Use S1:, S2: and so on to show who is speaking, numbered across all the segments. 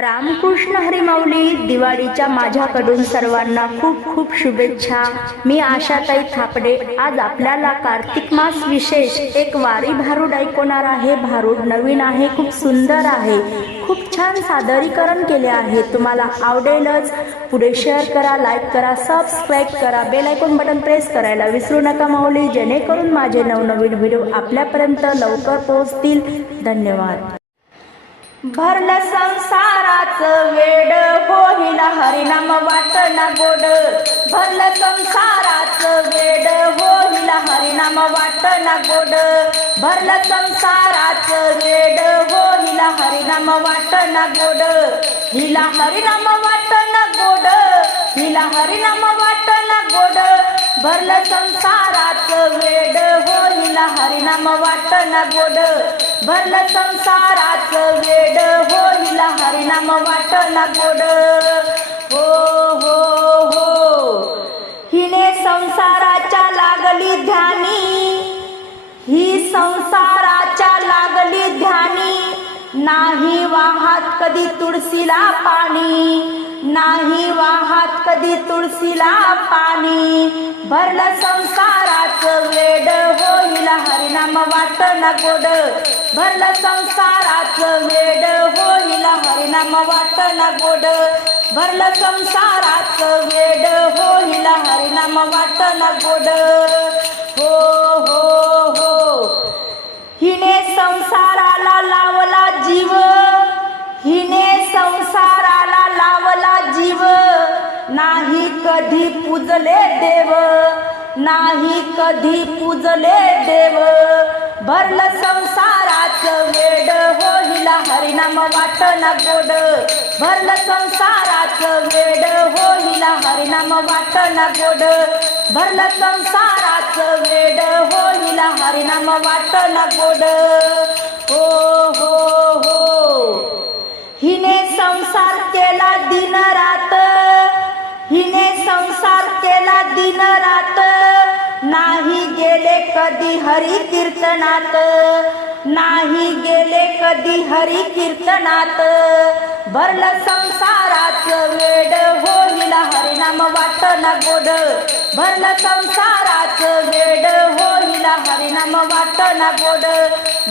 S1: रामकृष्ण हरिमाऊली दिवाळीच्या माझ्याकडून सर्वांना खूप खूप शुभेच्छा. मी आशाताई थापडे. आज आपल्याला कार्तिक मास विशेष एक वारी भारूड ऐकवणार आहे. भारूड नवीन आहे खूप सुंदर आहे. खूप छान सादरीकरण केले आहे. तुम्हाला आवडेलच. पुढे शेअर करा लाईक करा सबस्क्राईब करा. बेल आयकॉन बटन प्रेस करायला विसरू नका माऊली. जेणेकरून माझे नवनवीन व्हिडिओ आपल्यापर्यंत लवकर पोहोचतील. धन्यवाद. भरलं संसाराच वेड होईल हरिनाम वाटना गोड. भरलं संसाराच वेड होईल हरिनाम वाटना गोड. भरलं संसाराच वेड होईल हरिनाम वाटना गोड. हिला हरिनाम वाटना गोड. हिला हरिनाम वाटना गोड. भरलं संसाराच वेड तिला हरिनाम वाटण गोड. भरलं संसाराच वेड हो हिला हरिनाम वाटण गोड. हो हो हो. हिने संसाराच्या लागली ध्यानी. ही संसाराच्या लागली ध्यानी. नाही वाहात कधी तुळशीला पाणी. नाही वाहात कधी तुळशीला पाणी. भरलं संसाराचं वेड होईल हरिनाम वाटना गोड. भरलं संसाराचं वेड होईल हरिनाम वाटना गोड. भरलं संसाराचं वेड होईल हरिनाम वाटना गोड. हो हो हो. हिने संसाराला लावला जीव. हिने संसाराला लावला जीव. नाही कधी पूजले देव. नाही कधी पूजले देव. भरलं संसाराच वेड होईला हरिनाम वाटना गोड. भरलं संसाराच वेड होईला हरिनाम वाटना गोड. भरलं संसाराच वेड होईला हरिनाम वाटना गोड. हो हो हो. हिने संसार केला दिन रात. हिने संसार केला दिन रात नाही गेले कधी हरी कीर्तनात नाही गेले कधी हरी कीर्तनात भरलं संसाराचं वेड होईल हरिनाम वाटना गोड. भरलं संसाराचं वेड होईल हरिनाम वाटना गोड.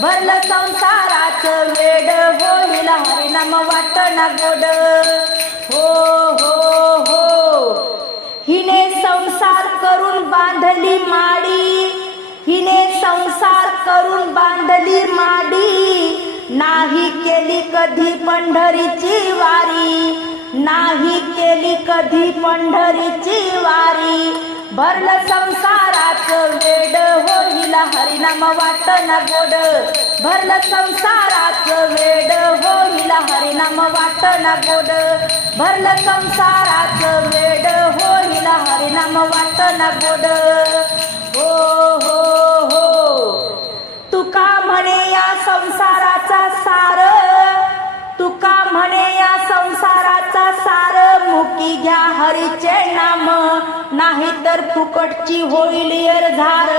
S1: भरलं संसाराचं वेड होईल हरिनाम वाटना गोड. बांधली माडी. हिने संसार करून बांधली माडी. नाही केली कधी पंढरीची वारी. नाही केली कधी पंढरीची वारी. भरलं संसाराचं वेड होईला हरिनाम वाटना गोड. भरलं संसाराचं वेड होईला हरिनाम वाटना गोड. भरलं संसारा हरिनाम वाटना गोड हो हो हो. तुका म्हणे या संसाराचा सार. तुका म्हणे या संसाराचा सार. मुकी घ्या हरीचे नाम. नाही तर फुकटची होईल झार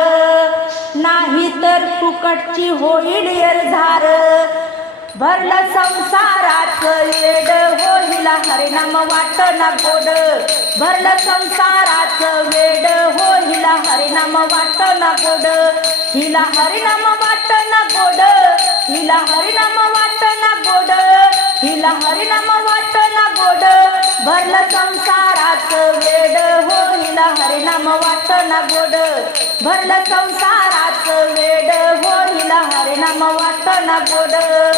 S1: नाही तर फुकटची होईल झार भरलं संसारात वेड होईल. हरिनाम वाटना गोड. भरलं संसारात वेड होईल. हरिनाम वाटना गोड. हिला हरिनाम वाटना गोड. हिला हरिनाम वाटना गोड. हिला हरिनाम वाटना गोड. भरलं संसारात वेड होईल. हरिनाम वाटना गोड. भरलं संसाराचं वेड होईल. हरिनाम वाटना गोड.